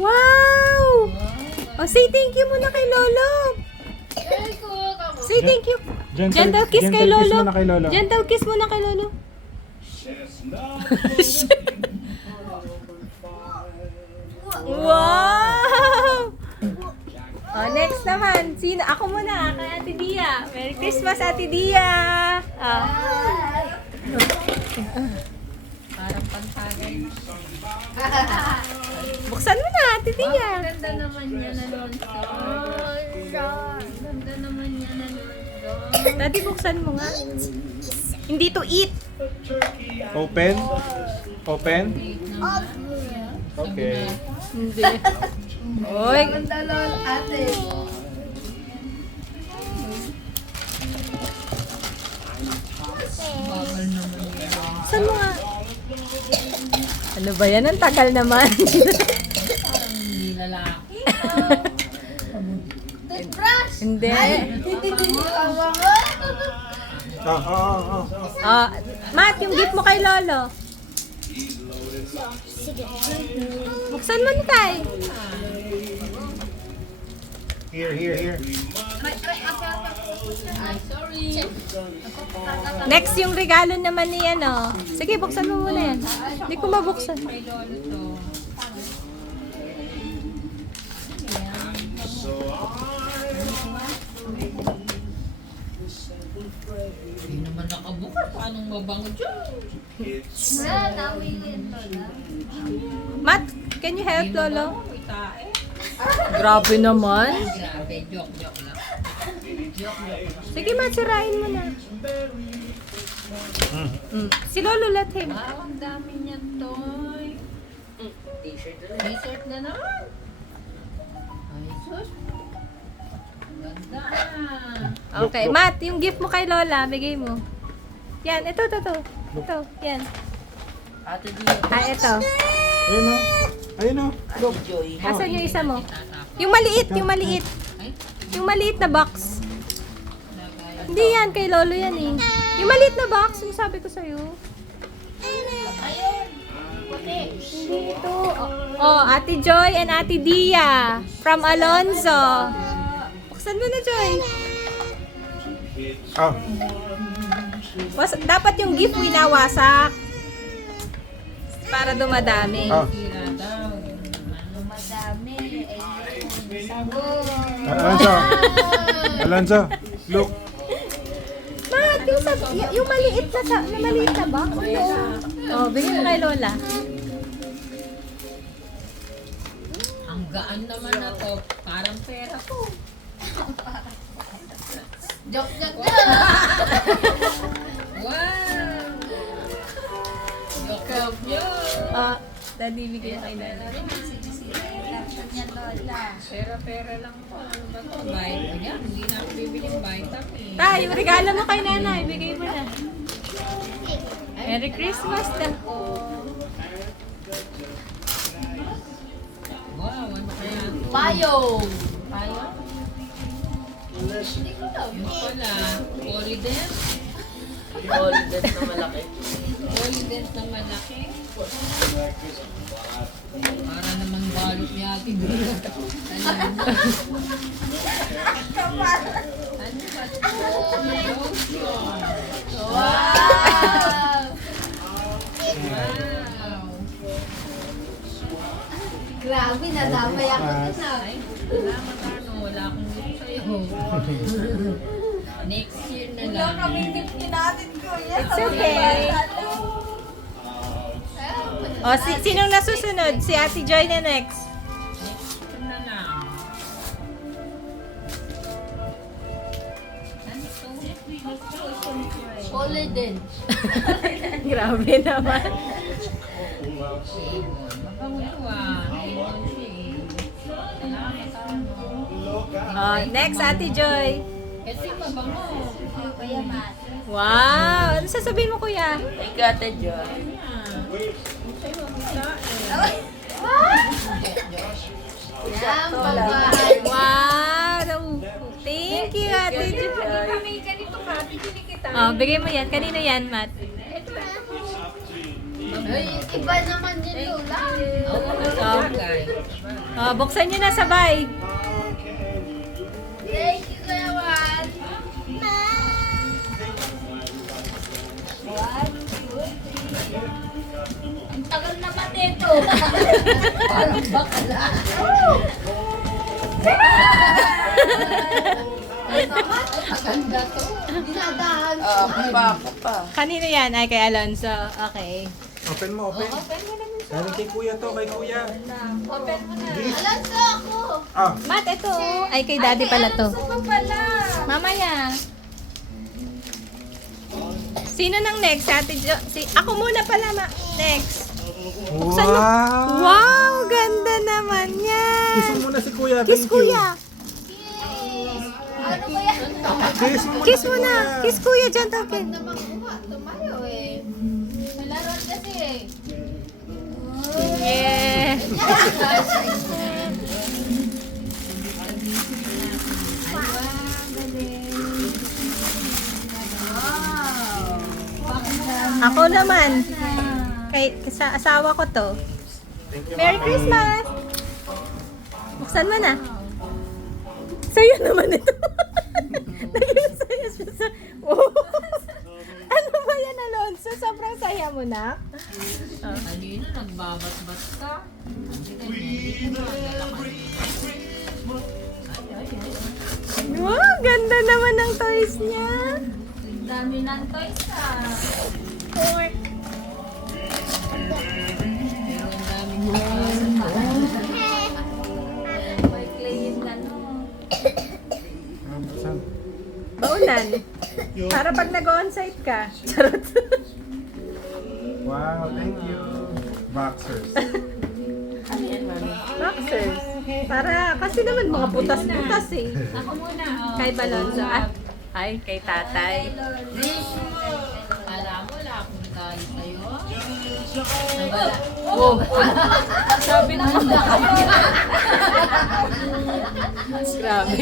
Wow! Oh, say thank you muna kay Lolo. Say thank you. Gentle kiss kay Lolo. muna kay Lolo. Gentle kiss muna kay Lolo. Wow! Oh, next naman. Sino? Ako muna, kay Ate Dia. Merry Christmas, Ate Dia. Ah. Parang pantagay. Buksan mo na, Ate Dia. Ganda naman niya na nun. Ganda naman niya na nun. Daddy, buksan mo nga. Hindi to eat. Open? Open? Okay. Hindi. Oy. Ganda lol, ate. Bakal naman yan. Buksan mo nga. Ano ba yan? Ang tagal naman. Parang hindi lalaki. Toothbrush! Hindi. Oh, Matt, yung gift mo kay Lolo. Buksan mo ni Tay. Here. Ay, sorry. Next yung regalo naman ni ano. Sige, buksan mo muna yan. Hindi ko mabuksan. Kay Lolo to. Hindi naman nakabuka. Paano mabango dyan? Matt, can you help Lolo? May tae. Grabe naman. Grabe, joke lang. Sige, Matt, sirain mo na. Si Lolo, let him. Wow, ang dami niyan, Toy. T-shirt na naman. Ay, sus. Ganda ah. Okay, Matt, yung gift mo kay Lola, bigay mo. Yan, ito. Ito, yan. Ate Dio. Ah, ito. Ayun o. Look. Asan yung isa mo? Yung maliit. Ay, Yung maliit na box. Hindi yan, kay Lolo yan eh. Yung maliit na box, yung sabi ko sa'yo. Hindi ito. Oh, Ate Joy and Ate Dia from Alonzo. Buksan mo na, Joy. Oh. Dapat yung gift winawasak. Para dumadami. Oh. tira daw. Madami. Alonzo. Look. Mat, yung maliit na maliit na box. Oh, bigyan mo kay Lola. Ang gaan naman na to. Parang pera ko. Joke na Wow! Joke yun. Ah, Daddy, bigyan mo kay Lola. niya, Lola. Pera lang po. Ano ba to? Ayan, hindi na ako bibiling vitamin. Ta, yung regalo mo kay Nanay, bigay mo na. Merry Christmas na. Wow, ano kaya ito? Payo. Tayo? Yung pala, Polydent. Golden na malaki. Polydent na malaki. Para naman balot ni Ate Bea. Ano ba ito? Wow! Wow! Grabe, nadamay ako dun na. Ay, salamat Arno. Wala akong gusto sa'yo. Next year na lang. It's okay. Oh, sinong nasusunod? Si Ate Joy na next. Next year na lang. Ano to? Golden. Grabe naman. Mabango ito ah. Lemon siya eh. Salamat Arno. Oh, next Ate Joy. Kasi mabango. Kuya Mat. Wow! Ano sasabihin mo, Kuya? Ay, Gata Joy. Sa'yo ang isa eh. Yan, pagmahal. Wow! Thank you, Ate Joy. May ganito ka, bibili kita. Oh, bigay mo yan. Kanino yan, Matt? Ay, iba naman din Lola. Oo, sabagay. Buksan nyo na sabay. Thank you, Kuya Juan. Ang tagal naman nito. Parang bakala. Maganda to. Dinadahan ko. Kanino yan? Ay, kay Alonso. Okay. Open mo, open. Galing kay kuya to, kay kuya. Open mo na. Alonso ako. Ah, Matt, ito. Ay, kay daddy pala to. Alonso pa pala. Mamaya. Sino nang next? Ate Jo? Ako muna pala, next. Buksan mo. wow! Wow, ganda naman yan. Kiss mo muna si kuya. Kiss Thank you. kuya. Ano ba yan? Kiss mo muna Kiss si mo na. kuya. Kiss kuya dyan, token. Naman kuha. Tumayo eh. Malaron kasi eh. Yeah. Ako naman. Sa asawa ko to. Thank you, Merry Mami. Christmas! Buksan mo na. Sa'yo naman ito. Naging saya siya sa... Oh. Ano ba yan, Alonso? Sobrang saya mo na. Kanina, nagbabat-bat ka. Wow, ganda naman ng toys niya. Ang dami ng toys ah. Pork. Pero ang daming mga May claim ka no. Saan? Baunan. Para pag nag-onsite ka. Charot. Wow, thank you. Boxers. Ano yan, mami? Boxers. Para, kasi naman mga butas-butas eh. Ako muna. Oh. Kay Balonzo. Ay, kay tatay. Kala mo, wala akong regalo sa'yo. Oh. Sabi na Grabe.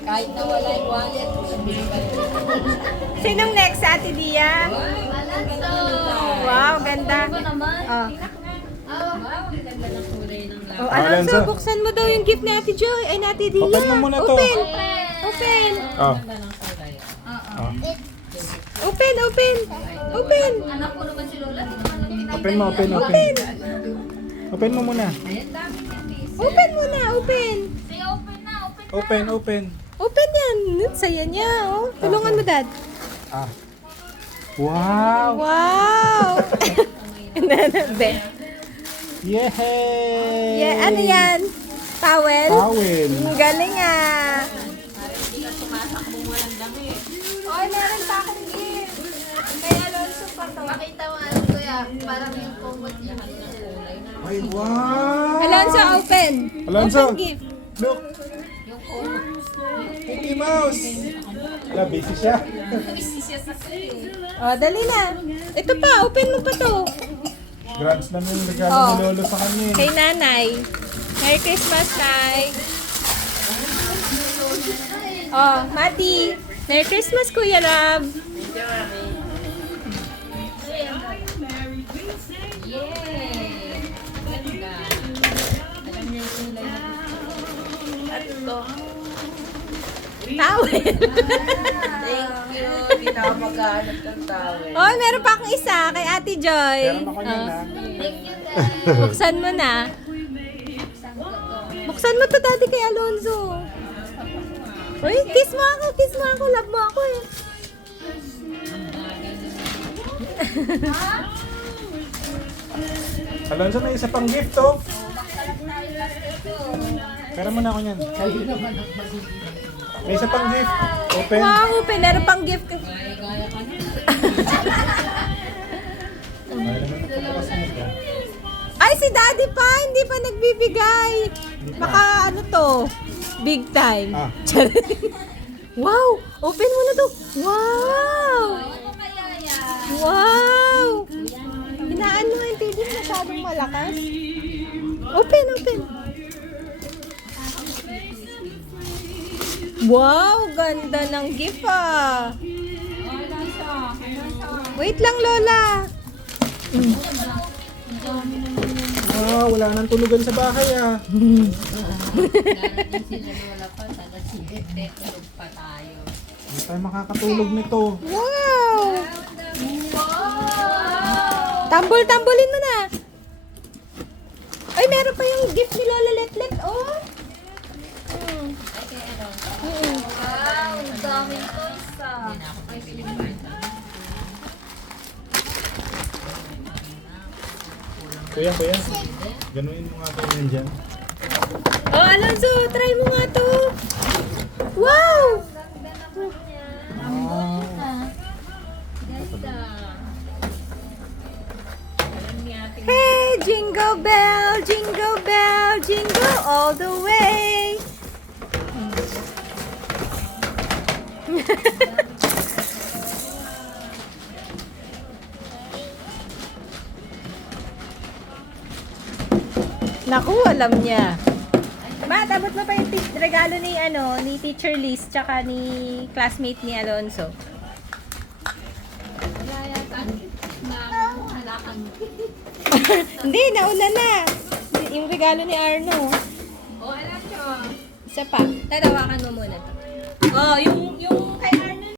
Kahit na wala yung wallet, sabihin ka rin. Sinong next, Ate Dia? Alonso. Wow, ganda. Ako naman. Oh. Oh. Wow, ang ganda ng kulay ng lahat. Oh, Alonzo. Alonso, buksan mo daw yung gift ni Ate Joy. Ay, ni Ate Dia. Open mo muna to. Open. Open. Oh. Ang ganda ng kulay. Oh. Open, open. Open. Anak ko naman si Lola. Di naman lang tinatay. Open mo, open, open. Open mo muna. Ayan, dami niya, miss. Open muna, open. Sige, open na. Open na. Open, open. Open yan. Saya niya, oh. Tulungan mo, Dad. Ah. Wow! Wow. Be. Yay! Yeah, ano yan? Towel? Towel. Ang galing ah. Hindi ka sumasakbo mo ng damit. Oy, meron pa akong gift. Kay Alonso pa to. Makita mo ano kuya. Parang yung kumot niya. Ay, wow! Alonso, open. Alonso. Open gift. Look! Mickey Mouse! Wala, busy siya. Oh, dali na. Ito pa, open mo pa to. Grabs na yung regalo Oh. ni Lolo sa kanya. eh. Kay nanay. Merry Christmas, Tay. Oh, Mati. Merry Christmas, Kuya Rob. Yay! Ganda. Alam niya yung kulay na Towel. Thank you. Hindi na ako maghanap ng towel. Oh, meron pa akong isa kay Ate Joy. Meron ako niyan, Oh, ha? Thank you, Dad. buksan mo na. Buksan mo to, Daddy, kay Alonzo. Uy, kiss mo ako, kiss mo ako. Love mo ako eh. Alonso, may isa pang gift, oh. Pera mo na ako niyan. May isa pang gift. Open. Wow, open. Meron pang gift. Gaya-gaya ka na. Ay, naman napakakas nito. Ay, si Daddy pa. Hindi pa nagbibigay. Baka ano to? Big time. Ah. Wow! Open mo na to. Wow! Ano kaya yan? Wow! Inaano nga yung TV masyadong malakas. Open, open. Wow! Ganda ng gift ah. Oh, nasa. Wait lang, Lola. Wala nang tulugan sa bahay ah. Darating sila wala pa. Sana sige. Tulog pa tayo. Hindi tayo makakatulog nito. Wow! Tambol-tambolin mo na. Ay, meron pa yung gift ni Lola Letlet. Oh. Wow, ang daming toys ah. Hindi na ako bibili pa. Kuya. Ganuin mo nga kayo yan dyan. Oh, Alonzo, try mo nga to. Wow! Ganda naman niya. Ganda. Alam ni ate. Hey, jingle bell, jingle all the way. Naku, alam niya. Ma, tabot mo pa yung regalo ni Teacher Liz tsaka ni classmate ni Alonzo. Wala yata. Wala kang. Hindi, nauna na. Yung regalo ni Arno. Oh, alam nyo. Isa pa. Tatawakan mo muna to. Oh, yung kay Arno